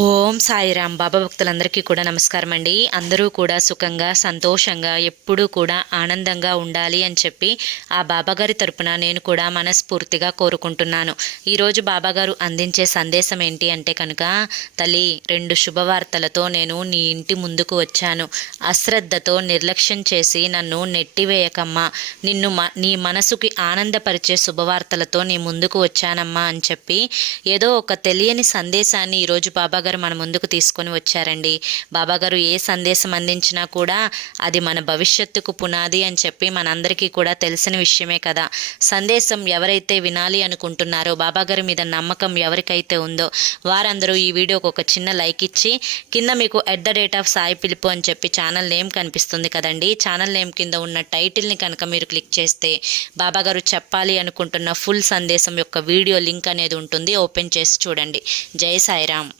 ఓం సాయిరామ్. బాబా భక్తులందరికీ కూడా నమస్కారం అండి. అందరూ కూడా సుఖంగా సంతోషంగా ఎప్పుడూ కూడా ఆనందంగా ఉండాలి అని చెప్పి ఆ బాబాగారి తరపున నేను కూడా మనస్ఫూర్తిగా కోరుకుంటున్నాను. ఈరోజు బాబాగారు అందించే సందేశం ఏంటి అంటే కనుక, తల్లి, 2 శుభవార్తలతో నేను నీ ఇంటి ముందుకు వచ్చాను. అశ్రద్ధతో నిర్లక్ష్యం చేసి నన్ను నెట్టివేయకమ్మా. నిన్ను నీ మనసుకి ఆనందపరిచే శుభవార్తలతో నీ ముందుకు వచ్చానమ్మా అని చెప్పి ఏదో ఒక తెలియని సందేశాన్ని ఈరోజు బాబాగారు మన ముందుకు తీసుకొని వచ్చారండి. బాబాగారు ఏ సందేశం అందించినా కూడా అది మన భవిష్యత్తుకు పునాది అని చెప్పి మనందరికీ కూడా తెలిసిన విషయమే కదా. సందేశం ఎవరైతే వినాలి అనుకుంటున్నారో, బాబాగారి మీద నమ్మకం ఎవరికైతే ఉందో వారందరూ ఈ వీడియోకి ఒక చిన్న లైక్ ఇచ్చి, కింద మీకు @సాయి పిలుపు అని చెప్పి ఛానల్ నేమ్ కనిపిస్తుంది కదండి. ఛానల్ నేమ్ కింద ఉన్న టైటిల్ని కనుక మీరు క్లిక్ చేస్తే బాబాగారు చెప్పాలి అనుకుంటున్న ఫుల్ సందేశం యొక్క వీడియో లింక్ అనేది ఉంటుంది. ఓపెన్ చేసి చూడండి. జై సాయిరామ్.